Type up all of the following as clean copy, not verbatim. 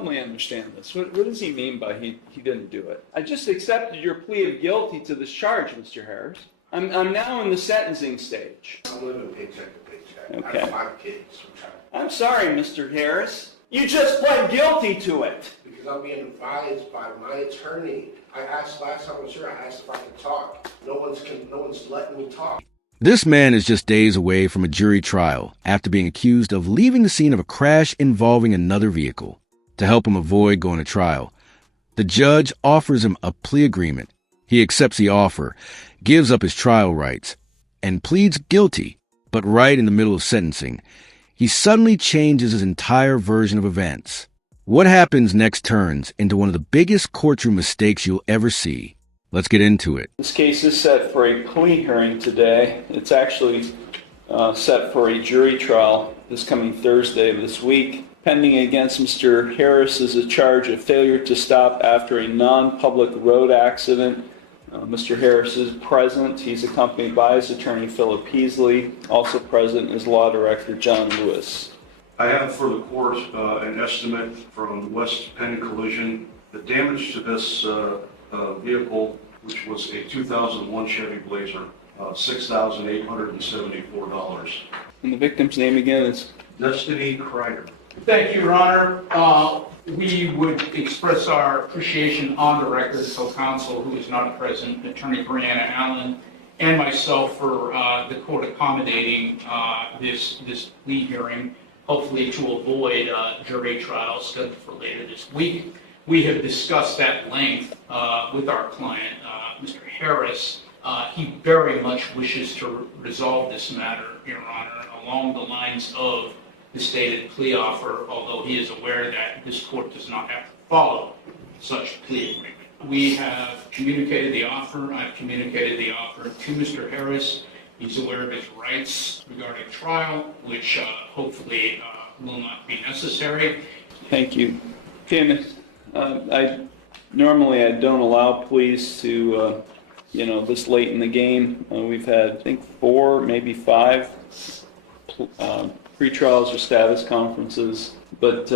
help me understand this. What does he mean by he didn't do it? I just accepted your plea of guilty to this charge, Mr. Harris. I'm now in the sentencing stage. I'm living paycheck to paycheck. Okay. I have 5 kids. I'm sorry, Mr. Harris. You just pled guilty to it. Because I'm being advised by my attorney. I asked last time I was here, I asked if I could talk. No one's letting me talk. This man is just days away from a jury trial after being accused of leaving the scene of a crash involving another vehicle. To help him avoid going to trial, the judge offers him a plea agreement. He accepts the offer, gives up his trial rights, and pleads guilty. But right in the middle of sentencing, he suddenly changes his entire version of events. What happens next turns into one of the biggest courtroom mistakes you'll ever see. Let's get into it. This case is set for a plea hearing today. It's actually set for a jury trial this coming Thursday of this week. Pending against Mr. Harris is a charge of failure to stop after a non-public road accident. Mr. Harris is present. He's accompanied by his attorney, Philip Peasley. Also present is Law Director John Lewis. I have for the court an estimate from West Penn Collision. The damage to this vehicle, which was a 2001 Chevy Blazer, $6,874. And the victim's name again is? Destiny Kreider. Thank you, Your Honor. We would express our appreciation on the record to counsel, who is not present, Attorney Brianna Allen, and myself for the court accommodating this plea hearing, hopefully to avoid jury trial scheduled for later this week. We have discussed at length with our client, Mr. Harris. He very much wishes to resolve this matter, Your Honor, along the lines of the stated plea offer, although he is aware that this court does not have to follow such plea agreement. We have communicated the offer. I've communicated the offer to Mr. Harris. He's aware of his rights regarding trial, which hopefully will not be necessary. Thank you. Candace, I don't allow pleas to, this late in the game. We've had, I think, 4, maybe 5 pre-trials or status conferences, but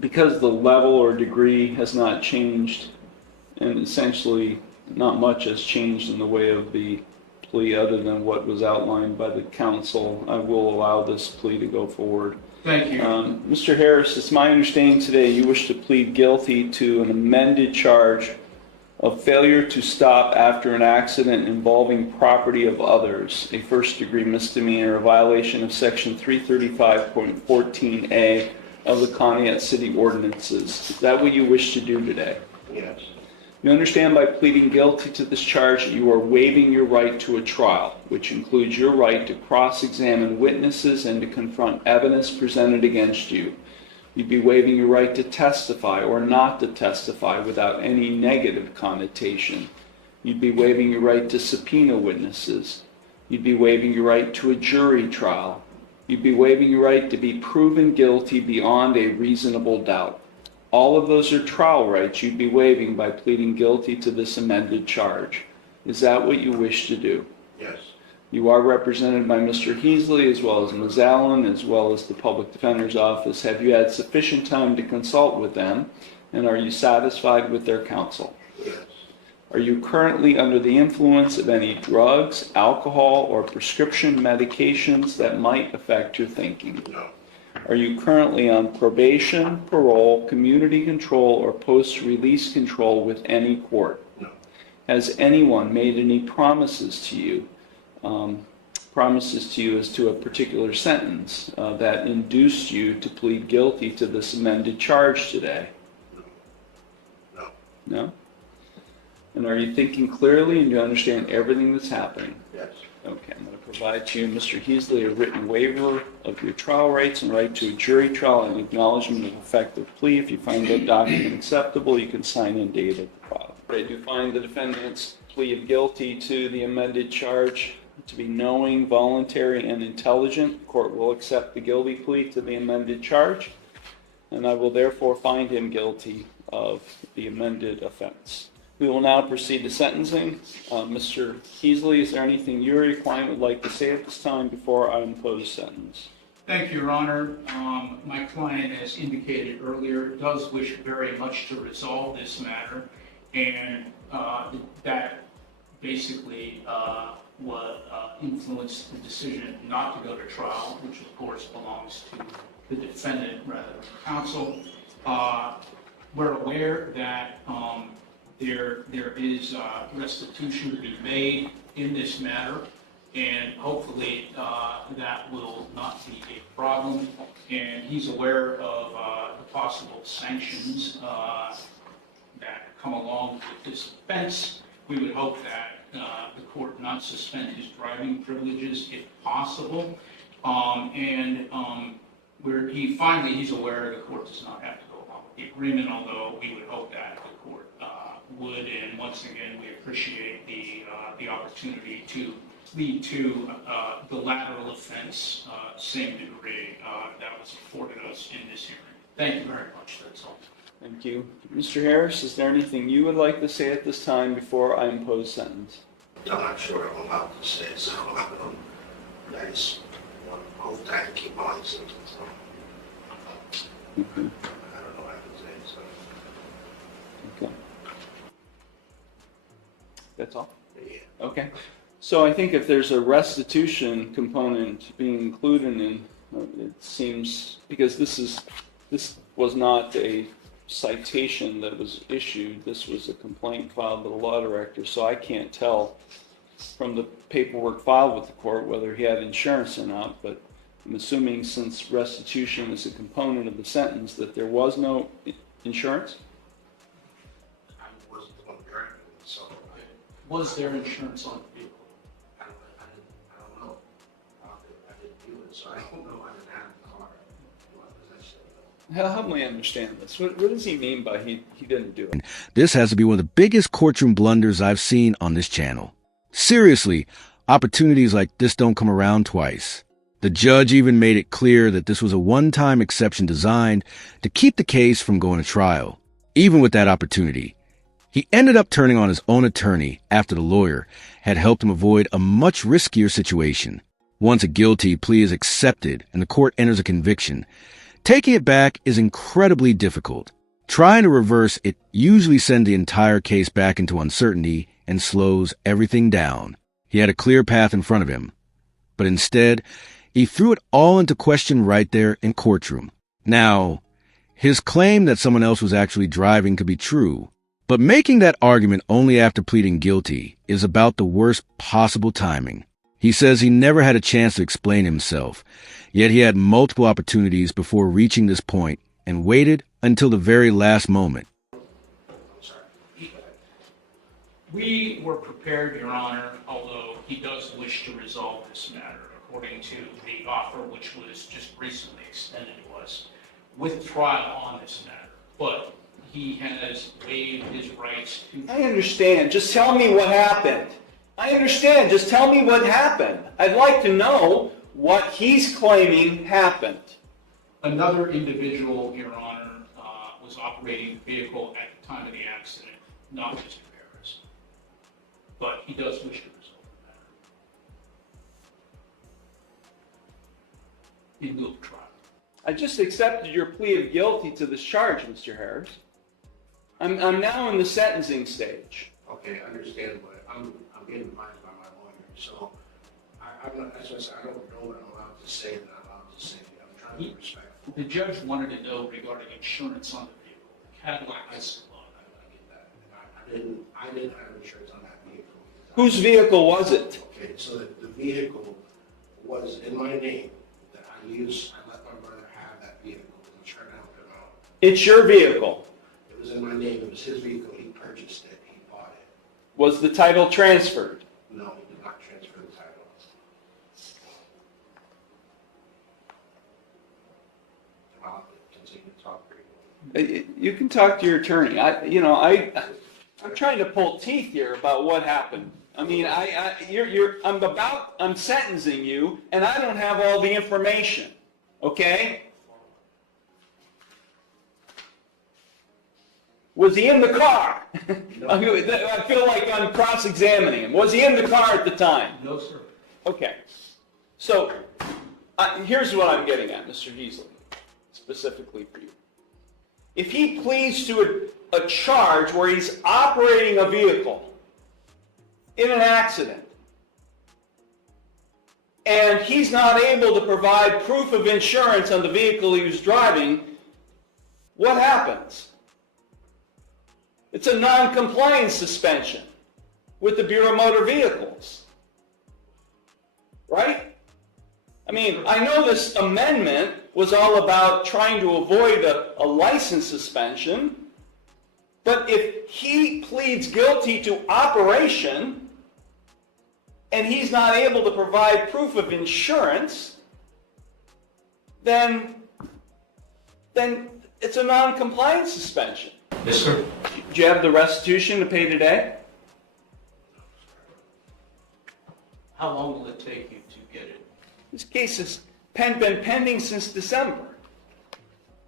because the level or degree has not changed, and essentially not much has changed in the way of the plea other than what was outlined by the counsel, I will allow this plea to go forward. Thank you. Mr. Harris, it's my understanding today you wish to plead guilty to an amended charge of failure to stop after an accident involving property of others, a first-degree misdemeanor, a violation of Section 335.14a of the Conneaut City Ordinances. Is that what you wish to do today? Yes. You understand by pleading guilty to this charge that you are waiving your right to a trial, which includes your right to cross-examine witnesses and to confront evidence presented against you. You'd be waiving your right to testify or not to testify without any negative connotation. You'd be waiving your right to subpoena witnesses. You'd be waiving your right to a jury trial. You'd be waiving your right to be proven guilty beyond a reasonable doubt. All of those are trial rights you'd be waiving by pleading guilty to this amended charge. Is that what you wish to do? Yes. You are represented by Mr. Heasley as well as Ms. Allen as well as the Public Defender's Office. Have you had sufficient time to consult with them, and are you satisfied with their counsel? Yes. Are you currently under the influence of any drugs, alcohol, or prescription medications that might affect your thinking? No. Are you currently on probation, parole, community control, or post-release control with any court? No. Has anyone made any promises to you as to a particular sentence that induced you to plead guilty to this amended charge today? No. No? And are you thinking clearly and do you understand everything that's happening? Yes. Okay, I'm going to provide to you, Mr. Heasley, a written waiver of your trial rights and right to a jury trial and acknowledgement of effective plea. If you find that document acceptable, you can sign and date it. I do find the defendant's plea of guilty to the amended charge to be knowing, voluntary, and intelligent. The court will accept the guilty plea to the amended charge, and I will therefore find him guilty of the amended offense. We will now proceed to sentencing. Mr. Heasley, is there anything you or your client would like to say at this time before I impose sentence? Thank you, Your Honor. My client, as indicated earlier, does wish very much to resolve this matter, and that basically what influenced the decision not to go to trial, which of course belongs to the defendant rather than counsel. We're aware that there is restitution to be made in this matter, and hopefully that will not be a problem. And he's aware of the possible sanctions that come along with this offense. We would hope that the court not suspend his driving privileges if possible. Where he's aware the court does not have to go along with the agreement, although we would hope that the court would. And once again, we appreciate the opportunity to plead to the lateral offense, same degree that was afforded us in this hearing. Thank you very much. That's all. Thank you. Mr. Harris, is there anything you would like to say at this time before I impose sentence? I'm not sure I'm allowed to say, so I just hope that I keep my license. So. I don't know what I can say, so. Okay. That's all? Yeah. Okay. So I think if there's a restitution component being included in, it seems, because this was not a citation that was issued, this was a complaint filed by the law director, so I can't tell from the paperwork filed with the court whether he had insurance or not, but I'm assuming since restitution is a component of the sentence that there was no insurance? I wasn't the one driving, so Was there insurance on the vehicle? I don't know. I didn't do it, so I don't know. I didn't have the car. What possession of it. Help me understand this. What does he mean by he didn't do it? This has to be one of the biggest courtroom blunders I've seen on this channel. Seriously, opportunities like this don't come around twice. The judge even made it clear that this was a one-time exception designed to keep the case from going to trial. Even with that opportunity, he ended up turning on his own attorney after the lawyer had helped him avoid a much riskier situation. Once a guilty plea is accepted and the court enters a conviction, taking it back is incredibly difficult. Trying to reverse it usually sends the entire case back into uncertainty and slows everything down. He had a clear path in front of him, but instead, he threw it all into question right there in courtroom. Now, his claim that someone else was actually driving could be true, but making that argument only after pleading guilty is about the worst possible timing. He says he never had a chance to explain himself, yet he had multiple opportunities before reaching this point and waited until the very last moment. I'm sorry. We were prepared, Your Honor, although he does wish to resolve this matter according to the offer which was just recently extended to us with trial on this matter. But he has waived his rights to... I understand. Just tell me what happened. I understand. Just tell me what happened. I'd like to know what he's claiming happened. Another individual, Your Honor, was operating the vehicle at the time of the accident, not Mr. Harris. But he does wish to resolve the matter in lieu of trial. I just accepted your plea of guilty to this charge, Mr. Harris. I'm now in the sentencing stage. Okay, I understand, but I'm getting advised by my lawyer, so I'm not, as I said, I don't know what I'm allowed to say and not allowed to say. I'm trying to be respectful. The judge wanted to know regarding insurance on the vehicle. Cadillac has I get that. And I didn't have insurance on that vehicle. Whose vehicle was it? Okay, so the vehicle was in my name that I let my brother have that vehicle and try to help him out. It's your vehicle. It was in my name, it was his vehicle, he purchased it, he bought it. Was the title transferred? No, he did not transfer the title. I'll continue to talk for you. You can talk to your attorney. I'm trying to pull teeth here about what happened. I mean, I'm sentencing you, and I don't have all the information. Okay? Was he in the car? I feel like I'm cross-examining him. Was he in the car at the time? no, sir. Okay. So, here's what I'm getting at, Mr. Heasley, specifically for you. If he pleads to a charge where he's operating a vehicle in an accident, and he's not able to provide proof of insurance on the vehicle he was driving, what happens? It's a non-compliance suspension with the Bureau of Motor Vehicles. Right? I mean, I know this amendment was all about trying to avoid a license suspension, but if he pleads guilty to operation, and he's not able to provide proof of insurance, then it's a non-compliance suspension. Yes, sir. Do you have the restitution to pay today? How long will it take you to get it? This case has been pending since December.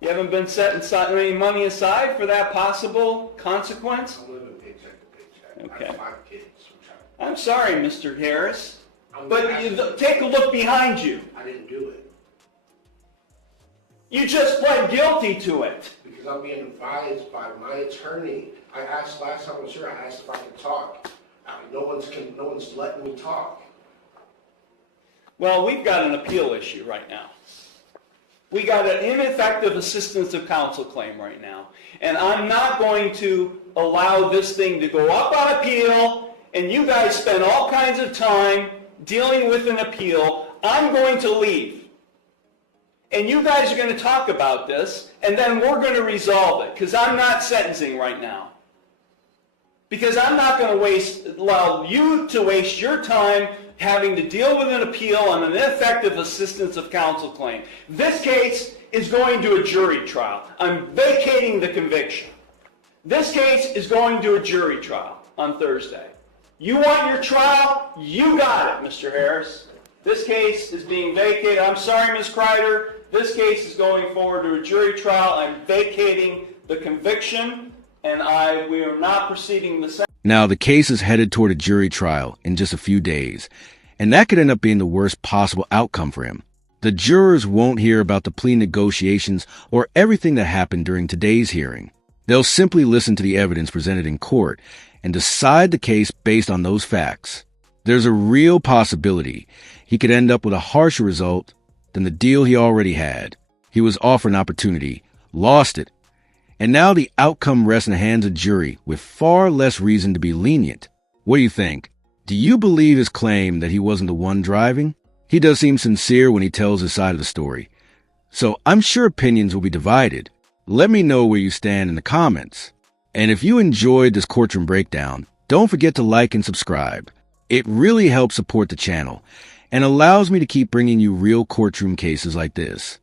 You haven't been setting any money aside for that possible consequence? I'm living paycheck to paycheck. I Okay. have 5 kids, which I'm sorry, Mr. Harris, I'm but take a look behind you. I didn't do it You just pled guilty to it. because I'm being advised by my attorney. I asked last time I was here, I asked if I could talk. No one's letting me talk. Well, we've got an appeal issue right now. We got an ineffective assistance of counsel claim right now. And I'm not going to allow this thing to go up on appeal, and you guys spend all kinds of time dealing with an appeal. I'm going to leave. And you guys are going to talk about this, and then we're going to resolve it, because I'm not sentencing right now. Because I'm not going to allow you to waste your time having to deal with an appeal on an ineffective assistance of counsel claim. This case is going to a jury trial. I'm vacating the conviction. This case is going to a jury trial on Thursday. You want your trial? You got it, Mr. Harris. This case is being vacated. I'm sorry, Ms. Kreider. This case is going forward to a jury trial. I'm vacating the conviction, and we are not proceeding the sentence. Now, the case is headed toward a jury trial in just a few days, and that could end up being the worst possible outcome for him. The jurors won't hear about the plea negotiations or everything that happened during today's hearing. They'll simply listen to the evidence presented in court and decide the case based on those facts. There's a real possibility he could end up with a harsher result than the deal he already had. He was offered an opportunity, lost it, and now the outcome rests in the hands of jury with far less reason to be lenient. What do you think? Do you believe his claim that he wasn't the one driving? He does seem sincere when he tells his side of the story. So I'm sure opinions will be divided. Let me know where you stand in the comments. And if you enjoyed this courtroom breakdown, don't forget to like and subscribe. It really helps support the channel and allows me to keep bringing you real courtroom cases like this.